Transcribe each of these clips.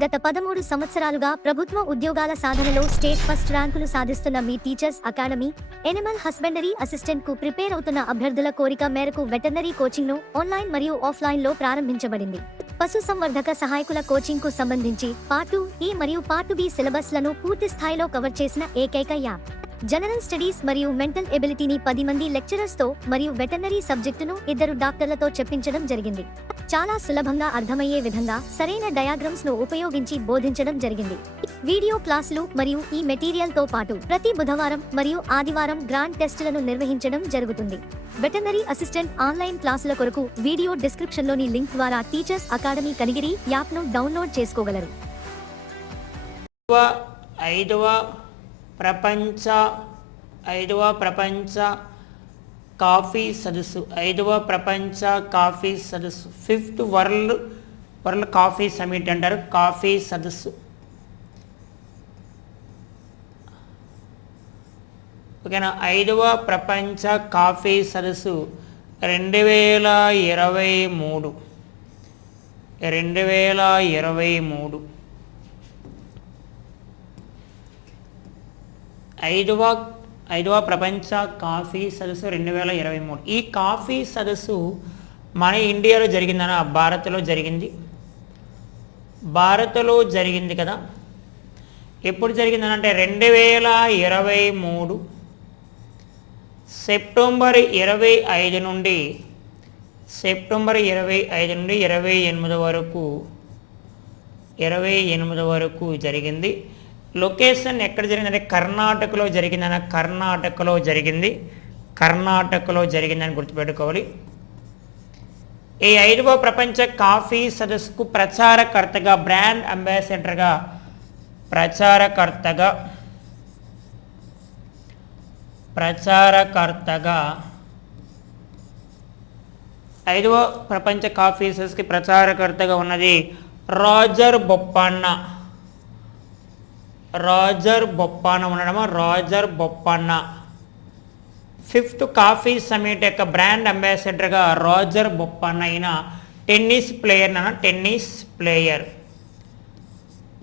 గత పదమూడు సంవత్సరాలుగా ప్రభుత్వ ఉద్యోగాల సాధనలో స్టేట్ ఫస్ట్ ర్యాంకులు సాధిస్తున్న మీ టీచర్స్ అకాడమీ ఎనిమల్ హస్బెండరీ అసిస్టెంట్కు ప్రిపేర్ అవుతున్న అభ్యర్థుల కోరిక మేరకు వెటర్నరీ కోచింగ్ను ఆన్లైన్ మరియు ఆఫ్లైన్లో ప్రారంభించబడింది. పశు సంవర్ధక సహాయకుల కోచింగ్కు సంబంధించి పార్ట్ ఈ మరియు పార్ట్ బి సిలబస్లను పూర్తి స్థాయిలో కవర్ చేసిన ఏకైక యాప్. జనరల్ స్టడీస్ మరియు మెంటల్ ఎబిలిటీని పది మంది లెక్చరర్స్తో మరియు వెటర్నరీ సబ్జెక్టును ఇద్దరు డాక్టర్లతో చెప్పించడం జరిగింది. చాలా సులభంగా అర్థమయ్యే విధంగా సరైన డయాగ్రమ్స్ను ఉపయోగించి బోధించడం జరిగింది. వీడియో క్లాసులు మరియు ఈ మెటీరియల్తో పాటు ప్రతి బుధవారం మరియు ఆదివారం గ్రాండ్ టెస్టులను నిర్వహించడం జరుగుతుంది. వెటర్నరీ అసిస్టెంట్ ఆన్లైన్ క్లాసుల కొరకు వీడియో డిస్క్రిప్షన్లోని లింక్ ద్వారా టీచర్స్ అకాడమీ కనిగిరి యాప్ను డౌన్లోడ్ చేసుకోగలరు. ఐదవ ఐదవ ప్రపంచ ఐదవ ప్రపంచ కాఫీ సదస్సు ఐదవ ప్రపంచ కాఫీ సదస్సు fifth world world coffee summit అంటారు కాఫీ సదస్సు. ఓకేనా? ఐదవ ప్రపంచ కాఫీ సదస్సు రెండు వేల ఇరవై మూడు. రెండు వేల ఇరవై మూడు. ఐదవ ఐదవ ప్రపంచ కాఫీ సదస్సు రెండు వేల ఇరవై మూడు. ఈ కాఫీ సదస్సు మన ఇండియాలో జరిగిందన? భారత్లో జరిగింది. భారత్లో జరిగింది కదా. ఎప్పుడు జరిగిందనంటే రెండు వేల ఇరవై మూడు సెప్టెంబర్ ఇరవై ఐదు నుండి సెప్టెంబర్ ఇరవై ఐదు నుండి ఇరవై ఎనిమిది వరకు ఇరవై ఎనిమిది వరకు జరిగింది. లొకేషన్ ఎక్కడ జరిగిందంటే కర్ణాటకలో జరిగిందన్న కర్ణాటకలో జరిగింది. కర్ణాటకలో జరిగిందని గుర్తుపెట్టుకోవాలి. ఈ ఐదవ ప్రపంచ కాఫీ సదస్సుకు ప్రచారకర్తగా బ్రాండ్ అంబాసిడర్గా ప్రచారకర్తగా ప్రచారకర్తగా ఐదవ ప్రపంచ కాఫీ సదస్సుకి ప్రచారకర్తగా ఉన్నది Roger Bopanna. Roger బొప్పాన ఉండడమా? Roger Bopanna. Fifth coffee summit యొక్క బ్రాండ్ అంబాసిడర్గా రాజర్ బొప్పన్న అయిన టెన్నిస్ ప్లేయర్ అన్న టెన్నిస్ ప్లేయర్.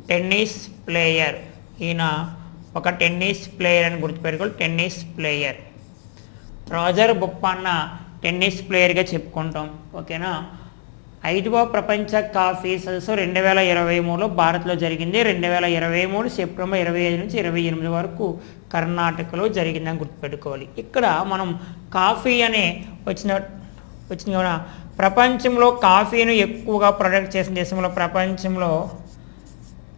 Tennis player. ఈయన ఒక టెన్నిస్ ప్లేయర్ అని గుర్తుపెట్టుకోవాలి tennis player. Roger Bopanna tennis ప్లేయర్గా చెప్పుకుంటాం ఓకేనా? ఐదవ ప్రపంచ కాఫీ సదస్సు రెండు వేల ఇరవై మూడులో భారత్లో జరిగింది. రెండు వేల ఇరవై మూడు సెప్టెంబర్ ఇరవై ఐదు నుంచి ఇరవై ఎనిమిది వరకు కర్ణాటకలో జరిగిందని గుర్తుపెట్టుకోవాలి. ఇక్కడ మనం కాఫీ అనే వచ్చిన వచ్చిన ప్రపంచంలో కాఫీను ఎక్కువగా ప్రొడక్ట్ చేసిన దేశంలో ప్రపంచంలో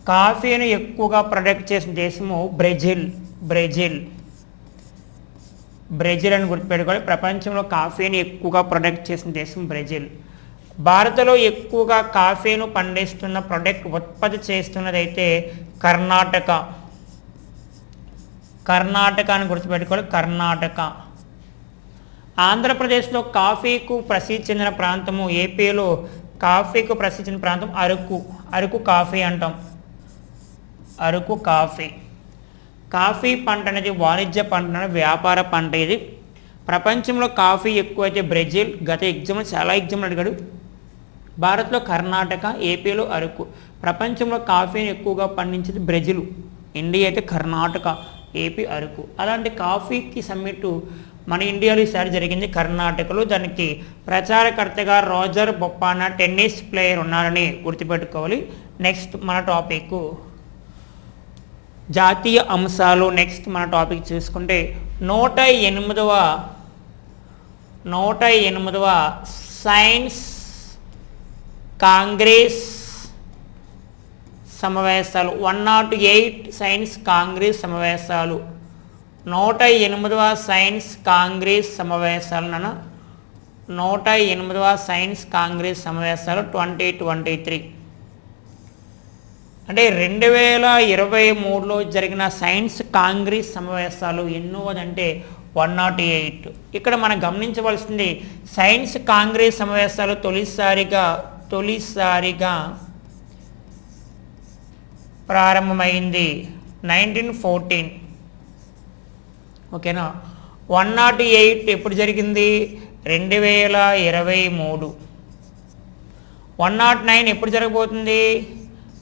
కాఫీని ఎక్కువగా ప్రొడక్ట్ చేసిన దేశము బ్రెజిల్ బ్రెజిల్. బ్రెజిల్ అని గుర్తుపెట్టుకోవాలి. ప్రపంచంలో కాఫీని ఎక్కువగా ప్రొడక్ట్ చేసిన దేశం బ్రెజిల్. భారత్లో ఎక్కువగా కాఫీను పండిస్తున్న ప్రొడక్ట్ ఉత్పత్తి చేస్తున్నదైతే కర్ణాటక. కర్ణాటక అని గుర్తుపెట్టుకోవాలి కర్ణాటక. ఆంధ్రప్రదేశ్లో కాఫీకు ప్రసిద్ధి చెందిన ప్రాంతము ఏపీలో కాఫీకు ప్రసిద్ధి చెందిన ప్రాంతం అరకు. అరకు కాఫీ అంటాం. అరకు కాఫీ. కాఫీ పంట అనేది వాణిజ్య పంట వ్యాపార పంట ఇది. ప్రపంచంలో కాఫీ ఎక్కువ అయితే బ్రెజిల్ గత ఎగ్జామ్లో చాలా ఎగ్జామ్లు అడిగాడు. భారత్లో కర్ణాటక ఏపీలో అరకు. ప్రపంచంలో కాఫీని ఎక్కువగా పండించేది బ్రెజిల్. ఇండియా అయితే కర్ణాటక ఏపీ అరకు. అలాంటి కాఫీకి సమ్మిట్ మన ఇండియాలో ఈసారి జరిగింది కర్ణాటకలో. దానికి ప్రచారకర్తగా రోజర్ బొప్పాన టెన్నిస్ ప్లేయర్ ఉన్నారని గుర్తుపెట్టుకోవాలి. నెక్స్ట్ మన టాపిక్. జాతీయ అంశాలు. నెక్స్ట్ మన టాపిక్ చూసుకుంటే నూట ఎనిమిదవ నూట ఎనిమిదవ సైన్స్ కాంగ్రెస్ సమావేశాలు. One naught eight science congress సమావేశాలు. నూట ఎనిమిదవ సైన్స్ కాంగ్రెస్ సమావేశాలన నూట ఎనిమిదవ సైన్స్ కాంగ్రెస్ సమావేశాలు ట్వంటీ ట్వంటీ త్రీ. అంటే రెండు వేల ఇరవై మూడులో జరిగిన సైన్స్ కాంగ్రెస్ సమావేశాలు ఎన్నోదంటే వన్ నాట్ ఎయిట్. ఇక్కడ మనం గమనించవలసింది సైన్స్ కాంగ్రెస్ సమావేశాలు తొలిసారిగా తొలిసారిగా ప్రారంభమైంది నైన్టీన్ ఫోర్టీన్. ఓకేనా? వన్ నాట్ ఎయిట్ ఎప్పుడు జరిగింది? రెండు వేల ఇరవై మూడు. వన్ నాట్ నైన్ ఎప్పుడు జరగబోతుంది?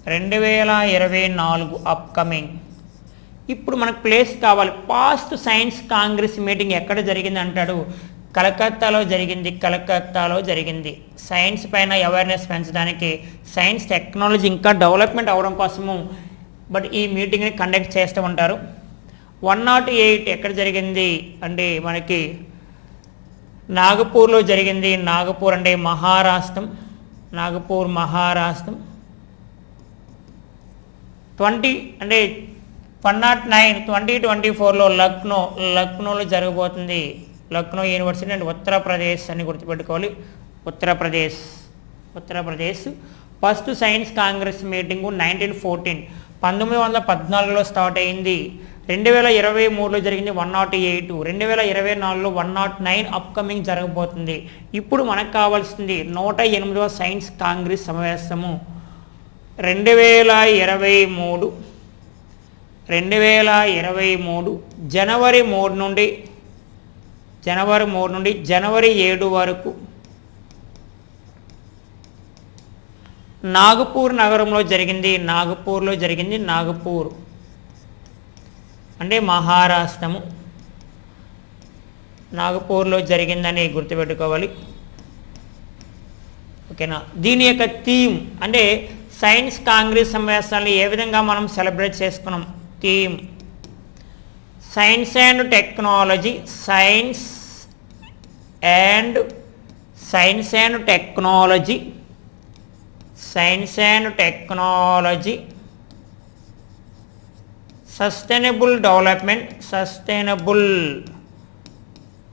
రెండు వేల ఇరవై నాలుగు అప్కమింగ్. ఇప్పుడు మనకు ప్లేస్ కావాలి. పాస్ట్ సైన్స్ కాంగ్రెస్ మీటింగ్ ఎక్కడ జరిగింది అంటాడు? కలకత్తాలో జరిగింది కలకత్తాలో జరిగింది. సైన్స్ పైన అవేర్నెస్ పెంచడానికి సైన్స్ టెక్నాలజీ ఇంకా డెవలప్మెంట్ అవడం కోసము. బట్ ఈ మీటింగ్ని కండక్ట్ చేస్తూ ఉంటారు. వన్ నాట్ ఎయిట్ ఎక్కడ జరిగింది? అంటే మనకి నాగపూర్లో జరిగింది. నాగపూర్ అంటే మహారాష్ట్రం. నాగపూర్ మహారాష్ట్రం. ట్వంటీ అంటే one naught nine twenty twenty ఫోర్లో లక్నో లక్నోలో జరగబోతుంది. లక్నో యూనివర్సిటీ అండ్ ఉత్తరప్రదేశ్ అని గుర్తుపెట్టుకోవాలి. Uttar Pradesh Uttar Pradesh. First science congress meeting nineteen fourteen. పంతొమ్మిది వందల పద్నాలుగులో స్టార్ట్ అయింది. రెండు వేల ఇరవై మూడులో జరిగింది వన్ నాట్ ఎయిట్. రెండు వేల ఇరవై నాలుగులో వన్ నాట్ నైన్ అప్కమింగ్ జరగబోతుంది. ఇప్పుడు మనకు కావాల్సింది నూట ఎనిమిదవ సైన్స్ కాంగ్రెస్ సమావేశము. రెండు వేల ఇరవై మూడు రెండు వేల ఇరవై మూడు జనవరి మూడు నుండి జనవరి మూడు నుండి జనవరి ఏడు వరకు నాగపూర్ నగరంలో జరిగింది నాగపూర్లో జరిగింది నాగపూర్. అంటే మహారాష్ట్రము. నాగపూర్లో జరిగిందని గుర్తుపెట్టుకోవాలి. ఓకేనా? దీని యొక్క థీమ్ అంటే సైన్స్ కాంగ్రెస్ సమావేశాలను ఏ విధంగా మనం సెలబ్రేట్ చేసుకున్నాం? theme science and technology. Science and science and technology. Science and technology. Sustainable development. Sustainable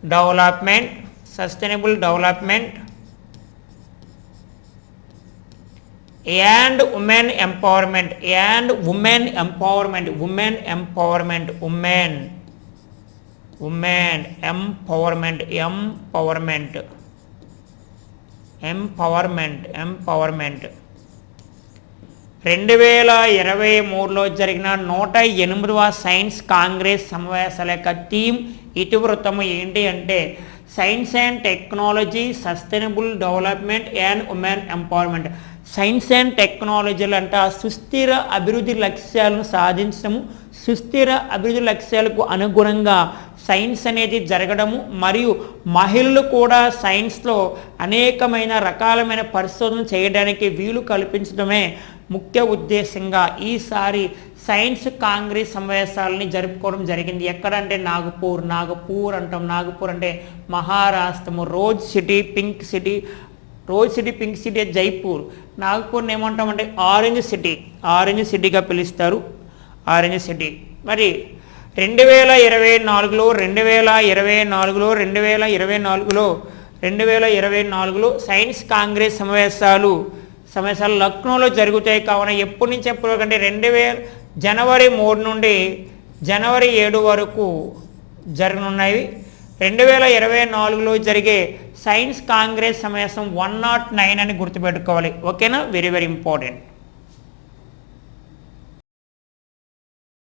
development. Sustainable development. And women empowerment and women empowerment women empowerment women women empowerment empowerment empowerment empowerment రెండు వేల ఇరవై మూడులో జరిగిన నూట ఎనిమిదవ science Congress సమావేశాల యొక్క theme ఇతివృత్తం ఏంటి అంటే science and technology sustainable development and women empowerment. Science and టెక్నాలజీలు అంట సుస్థిర అభివృద్ధి లక్ష్యాలను సాధించడము సుస్థిర అభివృద్ధి లక్ష్యాలకు అనుగుణంగా సైన్స్ అనేది జరగడము మరియు మహిళలు కూడా సైన్స్లో అనేకమైన రకాలమైన పరిశోధన చేయడానికి వీలు కల్పించడమే ముఖ్య ఉద్దేశంగా ఈసారి సైన్స్ కాంగ్రెస్ సమావేశాలని జరుపుకోవడం జరిగింది. ఎక్కడంటే నాగపూర్ నాగపూర్ అంటాం. నాగపూర్ అంటే మహారాష్ట్రము. Rose city pink city rose city pink city Jaipur. నాగపూర్ని ఏమంటామంటే ఆరెంజ్ సిటీ. ఆరెంజ్ సిటీగా పిలుస్తారు. Orange city. మరి రెండు వేల ఇరవై నాలుగులో రెండు వేల ఇరవై నాలుగులో రెండు వేల ఇరవై నాలుగులో రెండు వేల ఇరవై నాలుగులో సైన్స్ కాంగ్రెస్ సమావేశాలు సమావేశాలు లక్నోలో జరుగుతాయి కావున ఎప్పటి నుంచి ఎప్పటి కంటే అంటే రెండు వేల జనవరి మూడు నుండి జనవరి ఏడు వరకు జరగనున్నాయి. రెండు వేల ఇరవై నాలుగులో జరిగే సైన్స్ కాంగ్రెస్ సమావేశం వన్ నాట్ నైన్ అని గుర్తుపెట్టుకోవాలి. ఓకేనా? Very very important